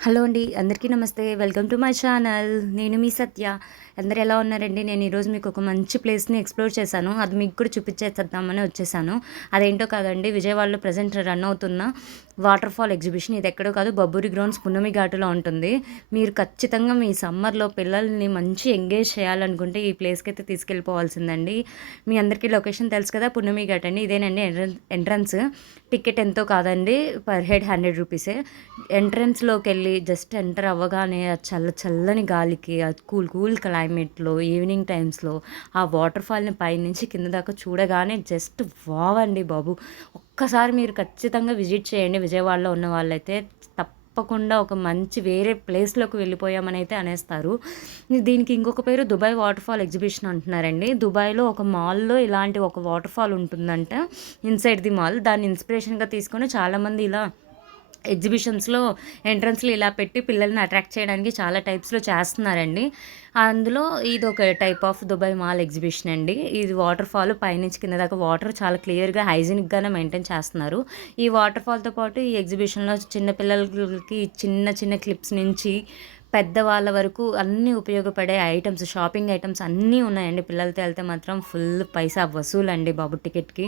Hello అండి. అందరికీ నమస్తే. Welcome to my channel. నేను మీ సత్య. అందరూ ఎలా ఉన్నారండి? నేను ఈరోజు మీకు ఒక మంచి ప్లేస్‌ని ఎక్స్‌ప్లోర్ చేశాను. అది మీకు కూడా చూపించేసేద్దామని వచ్చేసాను. అదేంటో కాదండి, విజయవాడలో ప్రెజెంట్ రన్ అవుతున్న వాటర్ ఫాల్ ఎగ్జిబిషన్. ఇది ఎక్కడో కాదు, బబ్బూరి గ్రౌండ్స్ పున్నమి ఘాటులో ఉంటుంది. మీరు ఖచ్చితంగా మీ సమ్మర్‌లో పిల్లల్ని మంచి ఎంగేజ్ చేయాలనుకుంటే ఈ ప్లేస్‌కైతే తీసుకెళ్ళిపోవాల్సిందండి. మీ అందరికీ లొకేషన్ తెలుసు కదా, పున్నమి ఘాట్ అండి. ఇదేనండి ఎంట్రన్స్. టికెట్ ఎంతో కాదండి, పర్ హెడ్ ₹100. ఎంట్రన్స్‌లోకెళ్ళి జస్ట్ ఎంటర్ అవ్వగానే ఆ చల్లని గాలికి, ఆ కూల్ క్లైమేట్‌లో ఈవినింగ్ టైమ్స్‌లో ఆ వాటర్ ఫాల్‌ని పైనుంచి కింద దాకా చూడగానే జస్ట్ వావ్ అండి బాబు! ఒక్కసారి మీరు ఖచ్చితంగా విజిట్ చేయండి. విజయవాడలో ఉన్న వాళ్ళైతే తప్పకుండా ఒక మంచి వేరే ప్లేస్‌లోకి వెళ్ళిపోయామనైతే అనేస్తారు. దీనికి ఇంకొక పేరు దుబాయ్ వాటర్ ఫాల్ ఎగ్జిబిషన్ అంటున్నారండి. దుబాయ్‌లో ఒక మాల్‌లో ఇలాంటి ఒక వాటర్ ఫాల్ ఉంటుందంట. Inside the mall. దాన్ని ఇన్స్పిరేషన్‌గా తీసుకొని చాలామంది ఇలా ఎగ్జిబిషన్స్‌లో ఎంట్రన్స్‌లో ఇలా పెట్టి పిల్లల్ని అట్రాక్ట్ చేయడానికి చాలా టైప్స్‌లో చేస్తున్నారండి. అందులో ఇదొక type of Dubai mall exhibition అండి. ఇది వాటర్ ఫాల్ పైనుంచి కింద దాకా వాటర్ చాలా క్లియర్‌గా, హైజీనిక్‌గానే మెయింటైన్ చేస్తున్నారు. ఈ వాటర్ ఫాల్‌తో పాటు ఈ ఎగ్జిబిషన్‌లో చిన్న పిల్లలకి చిన్న చిన్న క్లిప్స్ నుంచి పెద్దవాళ్ళ వరకు అన్నీ ఉపయోగపడే ఐటెమ్స్, షాపింగ్ ఐటెమ్స్ అన్నీ ఉన్నాయండి. పిల్లలతో ఎళ్తే మాత్రం ఫుల్ పైసా వసూలండి బాబు టికెట్‌కి.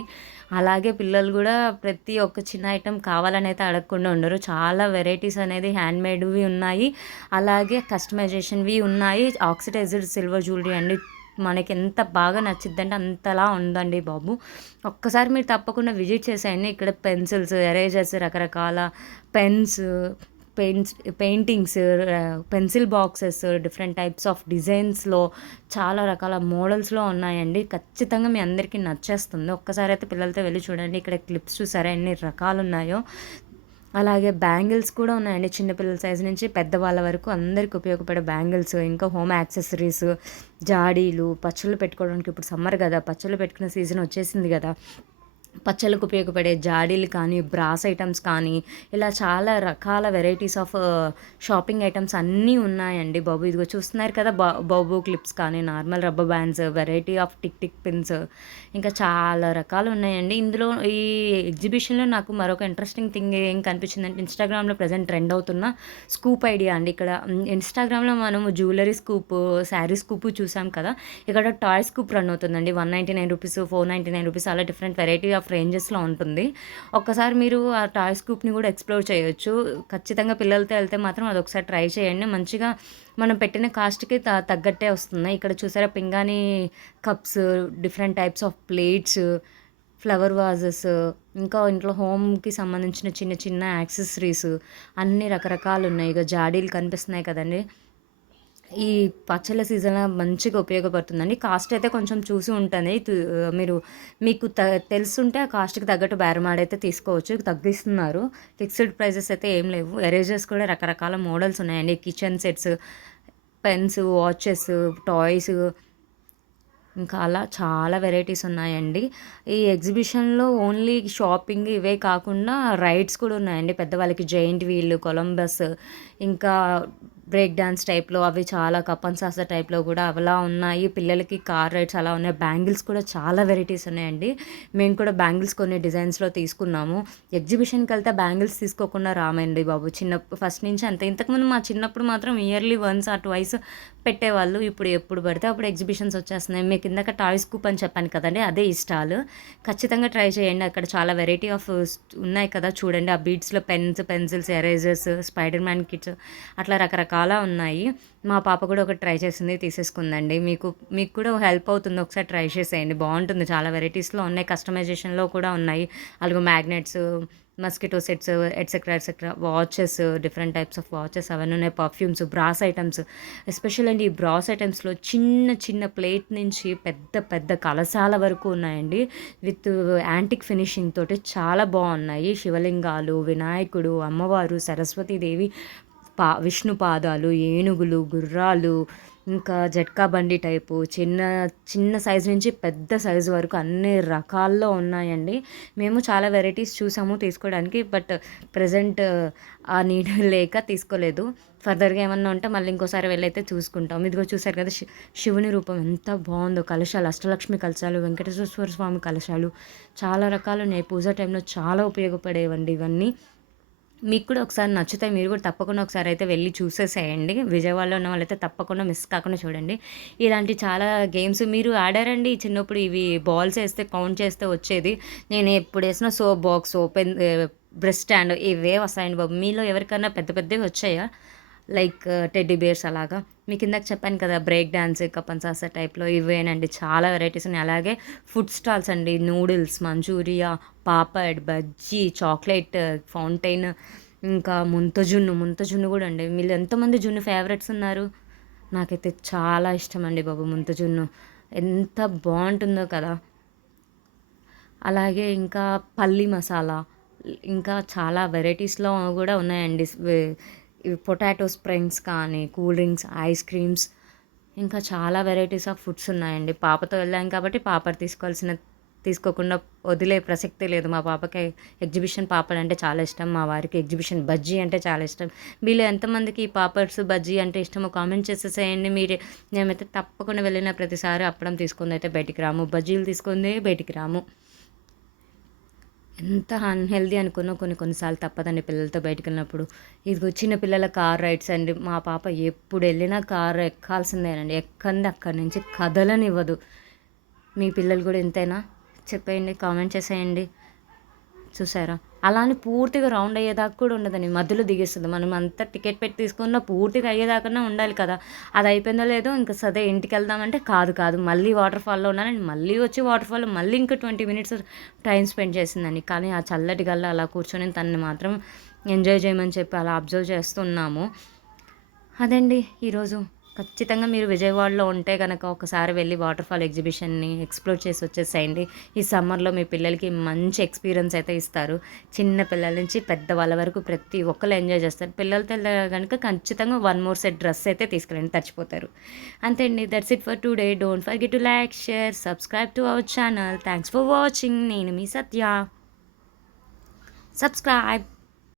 అలాగే పిల్లలు గూడా ప్రతి ఒక్క చిన్న ఐటెమ్ కావాలనైతే అడగకుండా ఉండరు. చాలా వెరైటీస్ అనేది హ్యాండ్‌మేడ్‌వి ఉన్నాయి. అలాగే కస్టమైజేషన్‌వి ఉన్నాయి. ఆక్సిడైజ్డ్ సిల్వర్ జ్యువెలరీ అండి. మనకెంత బాగా నచ్చిద్దంటే అంతలా ఉందండి బాబు. ఒక్కసారి మీరు తప్పకుండా విజిట్ చేసేయండి. ఇక్కడ పెన్సిల్స్, ఎరేజర్స్, రకరకాల pens, paints paintings, pencil boxes, different types of డిజైన్స్‌లో చాలా రకాల మోడల్స్‌లో ఉన్నాయండి. ఖచ్చితంగా మీ అందరికీ నచ్చేస్తుంది. ఒక్కసారైతే పిల్లలతో వెళ్లి చూడండి. ఇక్కడ క్లిప్స్ చూసారా ఎన్ని రకాలున్నాయో. అలాగే బ్యాంగిల్స్ కూడా ఉన్నాయండి. చిన్న పిల్లల సైజు నుంచి పెద్దవాళ్ళ వరకు అందరికి ఉపయోగపడే బ్యాంగిల్స్, ఇంకా హోమ్ యాక్సెసరీస్, జాడీలు, పచ్చళ్ళు పెట్టుకోవడానికి ఇప్పుడు సమ్మర్ గదా! పచ్చళ్ళు పెట్టుకునే సీజన్ వచ్చేసింది గదా! పచ్చళ్ళకు ఉపయోగపడే జాడీలు కానీ, బ్రాస్ ఐటెమ్స్ కానీ, ఇలా చాలా రకాల వెరైటీస్ ఆఫ్ షాపింగ్ ఐటెమ్స్ అన్నీ ఉన్నాయండి బాబు. ఇదిగో చూస్తున్నారు కదా! బౌబో క్లిప్స్ కానీ, normal rubber bands, variety of tick tick pins, ఇంకా చాలా రకాలు ఉన్నాయండి. ఇందులో ఈ ఎగ్జిబిషన్‌లో నాకు మరొక ఇంట్రెస్టింగ్ థింగ్ ఏం కనిపించిందంటే, ఇన్‌స్టాగ్రామ్‌లో ప్రెజెంట్ ట్రెండ్ అవుతున్న స్కూప్ ఐడియా అండి. ఇక్కడ ఇన్‌స్టాగ్రామ్‌లో మనము జ్యువెలరీ స్కూపు, శారీ స్కూపు చూసాం కదా! ఇక్కడ టాయ్ స్కూప్ రన్ అవుతుందండి. ₹199, ₹499 అలా డిఫరెంట్ వెరైటీ ఆఫ్ రేంజెస్‌లో ఉంటుంది. ఒక్కసారి మీరు ఆ టాయ్ స్కూప్‌ని గూడా ఎక్స్‌ప్లోర్ చేయొచ్చు. ఖచ్చితంగా పిల్లలతో ఎళ్తే మాత్రం అదొకసారి ట్రై చేయండి. మంచిగా మనం పెట్టిన కాస్ట్‌కి తగ్గట్టే వస్తున్నాయి. ఇక్కడ చూసారా పింగాణీ cups, different types of plates, flower vases, ఇంకా ఇంట్లో హోమ్‌కి సంబంధించిన చిన్న చిన్న యాక్సెసరీస్ అన్నీ రకరకాలున్నాయి. ఇగో జాడీలు కనిపిస్తున్నాయి కదండీ! ఈ పచ్చళ్ళ సీజన్‌లో మంచిగా ఉపయోగపడుతుందండి. కాస్ట్ అయితే కొంచెం చూసి ఉంటది. మీరు మీకు తెలిసుంటే ఆ కాస్ట్‌కి తగ్గట్టు బేరమాడైతే తీసుకోవచ్చు. తగ్గిస్తున్నారు. ఫిక్స్డ్ ప్రైజెస్ అయితే ఏం లేవు. ఎరేజర్స్ కూడా రకరకాల మోడల్స్ ఉన్నాయండి. Kitchen sets, pens, watches, toys, ఇంకా అలా చాలా వెరైటీస్ ఉన్నాయండి. ఈ ఎగ్జిబిషన్‌లో ఓన్లీ షాపింగ్ ఇవే కాకుండా రైడ్స్ కూడా ఉన్నాయండి. పెద్దవాళ్ళకి జెయింట్ వీల్, కొలంబస్, ఇంకా బ్రేక్ డాన్స్ టైప్‌లో అవి చాలా కప్పన్ సాసర్ టైప్‌లో గూడా అలా ఉన్నాయి. పిల్లలకి కార్ రైడ్స్ అలా ఉన్నాయి. బ్యాంగిల్స్ కూడా చాలా వెరైటీస్ ఉన్నాయండి. మేము కూడా బ్యాంగిల్స్ కొన్ని డిజైన్స్‌లో తీసుకున్నాము. ఎగ్జిబిషన్‌కెళ్తే బ్యాంగిల్స్ తీసుకోకుండా రామండి బాబు. ఫస్ట్ నుంచి అంతే. ఇంతకుముందు మా చిన్నప్పుడు మాత్రం ఇయర్లీ వన్స్ ఆర్ ట్వైస్ పెట్టేవాళ్ళు. ఇప్పుడు ఎప్పుడు పడితే అప్పుడు ఎగ్జిబిషన్స్ వచ్చేస్తున్నాయి. మీకు ఇందాక టాయ్ స్కూప్ అని చెప్పాను కదండీ! అదే ఈ స్టాల్. ఖచ్చితంగా ట్రై చేయండి. అక్కడ చాలా వెరైటీ ఆఫ్ ఉన్నాయి కదా! చూడండి. ఆ బీడ్స్‌లో pens, pencils, erasers, spider man kits అట్లా రకరకాల ఉన్నాయి. మా పాప కూడా ఒకటి ట్రై చేసింది. తీసేసుకుందండి. మీకు కూడా హెల్ప్ అవుతుంది. ఒకసారి ట్రై చేసేయండి. బావుంటుంది. చాలా వెరైటీస్‌లో ఉన్నాయి. కస్టమైజేషన్‌లో కూడా ఉన్నాయి. అలాగే magnets, mosquito sets, etcetera watches, different types of watches అవన్నీ ఉన్నాయి. పర్ఫ్యూమ్స్, బ్రాస్ ఐటెమ్స్, ఎస్పెషల్ అండి ఈ బ్రాస్ ఐటెమ్స్‌లో చిన్న చిన్న ప్లేట్ నుంచి పెద్ద పెద్ద కలశాల వరకు ఉన్నాయండి. విత్ యాంటిక్ ఫినిషింగ్ తోటి చాలా బావున్నాయి. శివలింగాలు, వినాయకుడు, అమ్మవారు, సరస్వతీదేవి, విష్ణు పాదాలు, ఏనుగులు, గుర్రాలు, ఇంకా జట్కా బండి టైపు చిన్న చిన్న సైజు నుంచి పెద్ద సైజు వరకు అన్ని రకాల్లో ఉన్నాయండి. మేము చాలా వెరైటీస్ చూసాము తీసుకోవడానికి. బట్ ప్రెజెంట్ ఆ నీడ్ లేక తీసుకోలేదు. ఫర్దర్‌గా ఏమన్నా ఉంటే మళ్ళీ ఇంకోసారి వెళ్ళైతే చూసుకుంటాం. ఇదిగో చూసారు కదా! శివుని రూపం ఎంత బావుందో. కలశాలు, అష్టలక్ష్మి కలశాలు, వెంకటేశ్వర స్వామి కలశాలు చాలా రకాలున్నాయి. పూజ టైంలో చాలా ఉపయోగపడేవండి ఇవన్నీ. మీకు కూడా ఒకసారి నచ్చుతాయి. మీరు కూడా తప్పకుండా ఒకసారి అయితే వెళ్లి చూసేసేయండి. విజయవాడలో ఉన్న వాళ్ళైతే తప్పకుండా మిస్ కాకుండా చూడండి. ఇలాంటి చాలా గేమ్స్ మీరు ఆడారండి చిన్నప్పుడు ఇవి బాల్స్ ఏస్తే కౌంట్ చేస్తే వచ్చేది. నేను ఎప్పుడేసినా soap box, open brush stand ఇవే వస్తాయండి బాబు. మీలో ఎవరికన్నా పెద్ద పెద్దవి వచ్చాయా? లైక్ టెడ్డీ బేర్స్ అలాగా. మీకు ఇందాక చెప్పాను కదా! బ్రేక్ డాన్స్, కప్పన్ సాస టైప్‌లో ఇవేనండి. చాలా వెరైటీస్ ఉన్నాయి. అలాగే ఫుడ్ స్టాల్స్ అండి. Noodles, manchuria, papad, bajji, chocolate fountain, ఇంకా ముంతజున్ను. ముంతజున్ను గూడా అండి. మీలో ఎంతమంది జున్ను ఫేవరెట్స్ ఉన్నారు? నాకైతే చాలా ఇష్టమండి బాబు ముంతజున్ను. ఎంత బావుంటుందో కదా! అలాగే ఇంకా పల్లి మసాలా, ఇంకా చాలా వెరైటీస్‌లో గూడా ఉన్నాయండి. ఇవి పొటాటో స్ప్రింగ్స్ కానీ, కూల్ డ్రింక్స్, ఐస్ క్రీమ్స్, ఇంకా చాలా వెరైటీస్ ఆఫ్ ఫుడ్స్ ఉన్నాయండి. పాపతో వెళ్ళాం కాబట్టి పాపడ్ తీసుకోకుండా వదిలే ప్రసక్తే లేదు. మా పాపకి ఎగ్జిబిషన్ పాపడంటే చాలా ఇష్టం. మా వారికి ఎగ్జిబిషన్ బజ్జీ అంటే చాలా ఇష్టం. మీలో ఎంతమందికి పాపడ్స్, బజ్జీ అంటే ఇష్టమో కామెంట్ చేసేసేయండి. మేమైతే తప్పకుండా వెళ్ళిన ప్రతిసారి అప్పడం తీసుకుంది అయితే బయటికి రాము. బజ్జీలు తీసుకుందే బయటికి రాము. ఎంత అన్‌హెల్తీ అనుకున్నా కొన్ని కొన్ని సార్లు తప్పదండి పిల్లలతో బయటికెళ్ళినప్పుడు. ఇదిగో చిన్న పిల్లల కార్ రైడ్స్ అండి. మా పాప ఎప్పుడెళ్ళినా కారు ఎక్కాల్సిందేనండి. ఎక్కంది అక్కడి నుంచి కదలనివ్వదు. మీ పిల్లలు గూడా ఇంతేనా? చెప్పేయండి. కామెంట్ చేసేయండి. చూసారా? అలా అని పూర్తిగా రౌండ్ అయ్యేదాకా కూడా ఉండదండి. మధ్యలో దిగేస్తది. మనం అంతా టికెట్ పెట్టి తీసుకున్న పూర్తిగా అయ్యేదాకన్నా ఉండాలి కదా! అది అయిపోయిందో లేదో ఇంక సరే ఇంటికెళ్దామంటే కాదు మళ్ళీ వాటర్ ఫాల్‌లో ఉన్నానని మళ్ళీ వచ్చి వాటర్ ఫాల్‌లో మళ్ళీ ఇంకా 20 మినిట్స్ టైమ్ స్పెండ్ చేసిందండి. కానీ ఆ చల్లటి గాలిలో అలా కూర్చొని తనని మాత్రం ఎంజాయ్ చేయమని చెప్పి అలా అబ్జర్వ్ చేస్తున్నాము. అదండి ఈరోజు. ఖచ్చితంగా మీరు విజయవాడలో ఉంటే గనక ఒకసారి వెళ్లి వాటర్ ఫాల్ ఎగ్జిబిషన్‌ని ఎక్స్‌ప్లోర్ చేసి వచ్చేసేయండి. ఈ సమ్మర్‌లో మీ పిల్లలకి మంచి ఎక్స్‌పీరియన్స్ అయితే ఇస్తారు. చిన్న పిల్లల నుంచి పెద్దవాళ్ళ వరకు ప్రతి ఒక్కళ్ళు ఎంజాయ్ చేస్తారు. పిల్లలతో గనుక ఖచ్చితంగా వన్ మోర్ సెట్ డ్రెస్ అయితే తీసుకెళ్ళండి తడిచిపోతారు. అంతే అండి. That's it for today. Don't forget to like, share, subscribe to our channel. Thanks for watching. నేను మీ సత్య. సబ్స్క్రైబ్.